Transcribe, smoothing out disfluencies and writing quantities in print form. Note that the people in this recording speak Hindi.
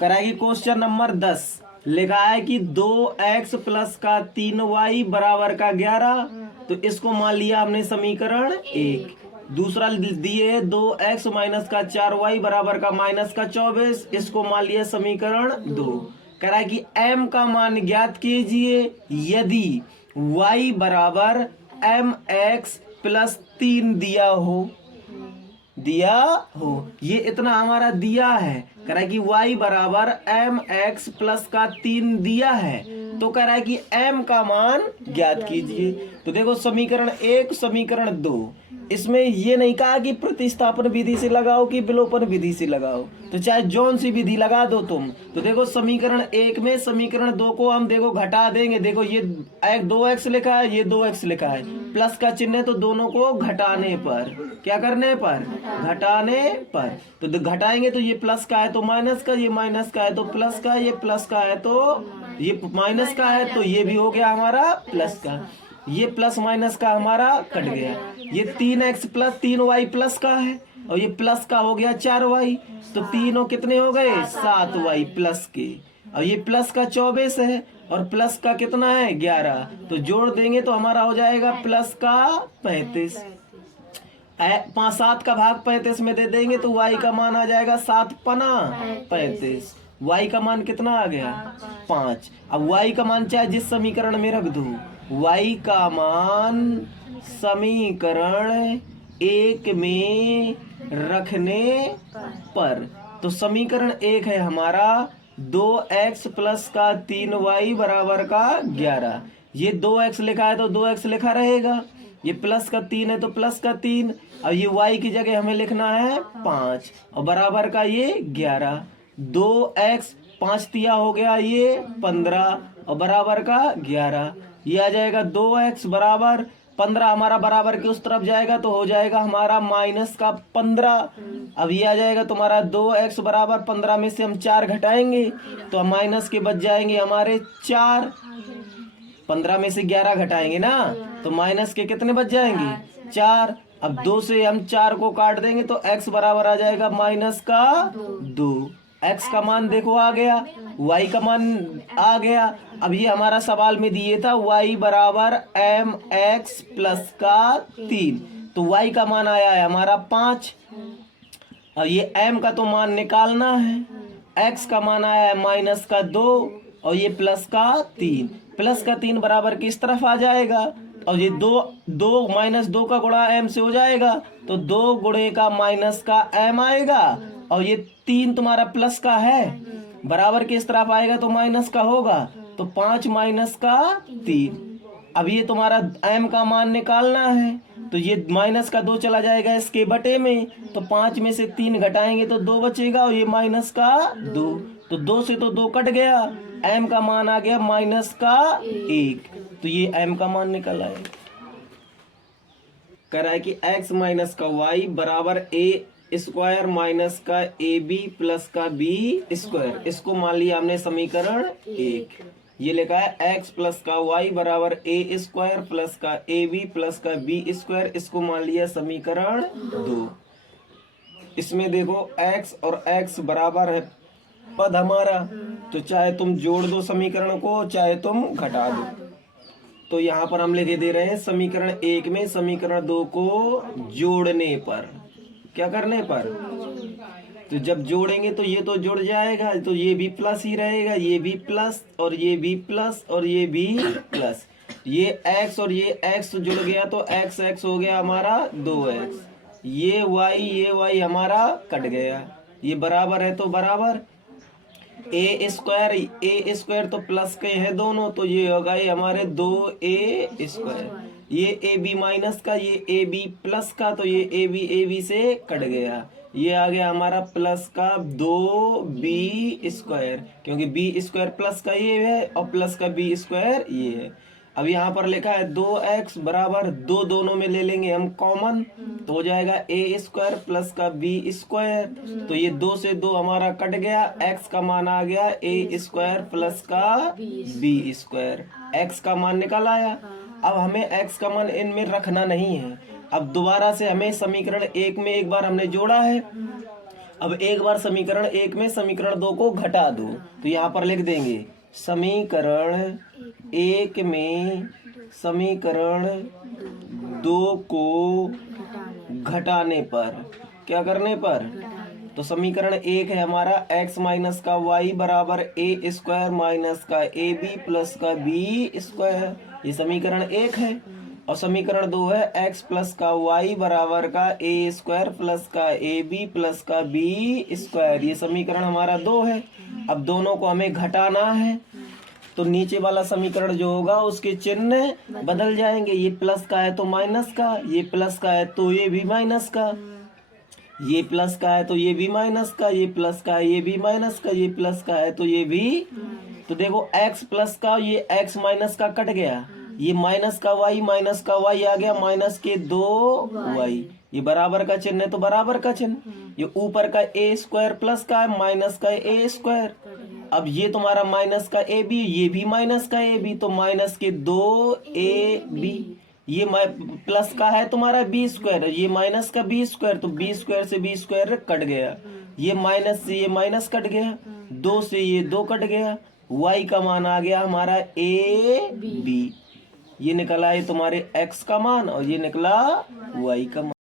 कराएगी। क्वेश्चन नंबर 10 लिखा है कि 2x प्लस का 3y बराबर का 11। तो इसको मान लिया हमने समीकरण 1। दूसरा दिए 2x माइनस का 4y बराबर का माइनस का 24। इसको मान लिया समीकरण 2। कह रहा है कि m का मान ज्ञात कीजिए यदि y बराबर mx प्लस 3 दिया हो। ये इतना हमारा दिया है। कह रहा है कि y बराबर mx प्लस का 3 दिया है। तो कह रहा है कि m का मान ज्ञात कीजिए। तो देखो समीकरण 1 समीकरण 2 इसमें ये नहीं कहा कि प्रतिस्थापन विधि से लगाओ कि विलोपन विधि से लगाओ, तो चाहे जौन सी विधि लगा दो तुम। तो देखो समीकरण 1 में समीकरण 2 को हम देखो घटा देंगे। देखो ये 2x लिखा है, ये 2x लिखा है, प्लस का चिन्ह है, तो दोनों को घटाने पर, क्या करने पर, घटाने पर। तो घटाएंगे तो ये प्लस का है तो माइनस का, ये माइनस का है तो प्लस का, ये प्लस का है तो ये माइनस का है, तो ये भी हो गया हमारा प्लस का। ये प्लस माइनस का हमारा कट गया। ये 3x प्लस 3y प्लस का है और ये प्लस का हो गया 4y। तो तीनों कितने हो गए 7y प्लस के। और ये प्लस का 24 है और प्लस का कितना है 11। तो जोड़ देंगे तो हमारा हो जाएगा प्लस का 35। 7 का भाग 35 में दे देंगे तो y का मान आ जाएगा 7 पना 35। y का मान कितना आ गया 5। अब y का मान चाहे जिस समीकरण में रख दो, y का मान समीकरण 1 में रखने पर। तो समीकरण 1 है हमारा 2x प्लस का 3y बराबर का 11। ये 2x लिखा है तो 2x लिखा रहेगा, ये प्लस का 3 है तो प्लस का 3, और ये y की जगह हमें लिखना है 5 और बराबर का ये 11। 2x 5 तिया हो गया ये 15 और बराबर का 11। ये आ जाएगा 2x बराबर 15, हमारा बराबर के उस तरफ जाएगा तो हो जाएगा हमारा माइनस का 15। अब ये आ जाएगा तुम्हारा 2x बराबर 15 में से हम 4 घटाएंगे तो माइनस के बच जाएंगे हमारे 4। 15 में से 11 घटाएंगे ना तो माइनस के कितने बच जाएंगे 4। अब 2 से हम 4 को काट देंगे तो x बराबर आ जाएगा माइनस का 2। x का मान देखो आ गया, y का मान आ गया। अब ये हमारा सवाल में दिए था y बराबर mx प्लस का 3, तो y का मान आया है हमारा 5। अब ये m का तो मान निकालना है, x का मान आया है माइनस का 2 और ये प्लस का 3। प्लस का 3 बराबर किस तरफ आ जाएगा, और ये 2 माइनस 2 का गुणा m से हो जाएगा तो 2 गुणे का माइनस का m आएगा, और ये 3 तुम्हारा प्लस का है बराबर किस तरफ आएगा तो माइनस का होगा, तो 5 माइनस का 3। अब ये तुम्हारा m का मान निकालना है तो ये माइनस का 2 चला जाएगा इसके बटे में, तो 5 में से 3 घटाएंगे तो 2 बचेगा और ये माइनस का 2, तो 2 से तो 2 कट गया, m का मान आ गया माइनस का 1। तो ये m का मान निकल आए। कह रहा है कि x माइनस का y बराबर a स्क्वायर माइनस का ab प्लस का b स्क्वायर। इसको मान लिया हमने समीकरण 1। ये लिखा है x प्लस का y बराबर a स्क्वायर प्लस का ab प्लस का b स्क्वायर। इसको मान लिया समीकरण 2। इसमें देखो x और x बराबर है पद हमारा, तो चाहे तुम जोड़ दो समीकरण को चाहे तुम घटा दो। तो यहाँ पर हम लिखे दे रहे हैं समीकरण 1 में समीकरण 2 को जोड़ने पर, क्या करने पर, तो जब जोड़ेंगे तो ये तो जुड़ जाएगा, तो ये भी प्लस ही रहेगा, ये भी प्लस और ये भी प्लस और ये भी प्लस। ये x और ये x जुड़ गया तो x x हो गया हमारा 2x। ये y हमारा कट गया, ये बराबर है तो बराबर a स्क्वायर तो प्लस के हैं दोनों, तो ये होगा ये हमारे 2a स्क्वायर। ये ab माइनस का, ये ab प्लस का, तो ये ab से कट गया, ये आ गया हमारा प्लस का 2b स्क्वायर, क्योंकि b स्क्वायर प्लस का ये है और प्लस का b स्क्वायर ये है। अब यहाँ पर लिखा है 2x बराबर 2 दोनों में ले लेंगे हम कॉमन, तो हो जाएगा a स्क्वायर प्लस का b स्क्वायर। तो ये 2 से 2 हमारा कट गया, x का मान आ गया a स्क्वायर प्लस का b स्क्वायर। x का मान निकल आया। अब हमें x का मान इनमें रखना नहीं है। अब दोबारा से हमें समीकरण 1 में एक बार हमने जोड़ा है अब एक बार समीकरण 1 में समीकरण 2 को घटा दो, तो यहाँ पर लिख देंगे समीकरण 1 में समीकरण 2 को घटाने पर, क्या करने पर, तो समीकरण 1 है हमारा x माइनस का y बराबर a स्क्वायर माइनस का ए बी प्लस का बी स्क्वायर, ये समीकरण 1 है। और समीकरण 2 है x प्लस का y बराबर का a स्क्वायर प्लस का ए बी प्लस का बी स्क्वायर, ये समीकरण हमारा 2 है। अब दोनों को हमें घटाना है, तो नीचे वाला समीकरण जो होगा उसके चिन्ह बदल जाएंगे, ये प्लस का है तो माइनस का, ये प्लस का है तो ये भी माइनस का, ये प्लस का है तो ये भी माइनस का, ये प्लस का है ये भी माइनस का, ये प्लस का है तो ये भी। तो देखो x प्लस का ये x माइनस का कट गया, ये माइनस का y आ गया, माइनस के 2y, ये बराबर का चिन्ह है तो बराबर का चिन्ह, ये ऊपर का a स्क्वायर प्लस का है माइनस का a स्क्वायर। अब ये तुम्हारा माइनस का ab, ये भी माइनस का ab, तो माइनस के 2ab, ये प्लस का है तुम्हारा बी स्क्वायर, ये माइनस का बी स्क्वायर, तो बी स्क्वायर से बी स्क्वायर कट गया, ये माइनस से ये माइनस कट गया, 2 से ये 2 कट गया, y का मान आ गया हमारा a b, ये निकला है तुम्हारे x का मान और ये निकला y का मान।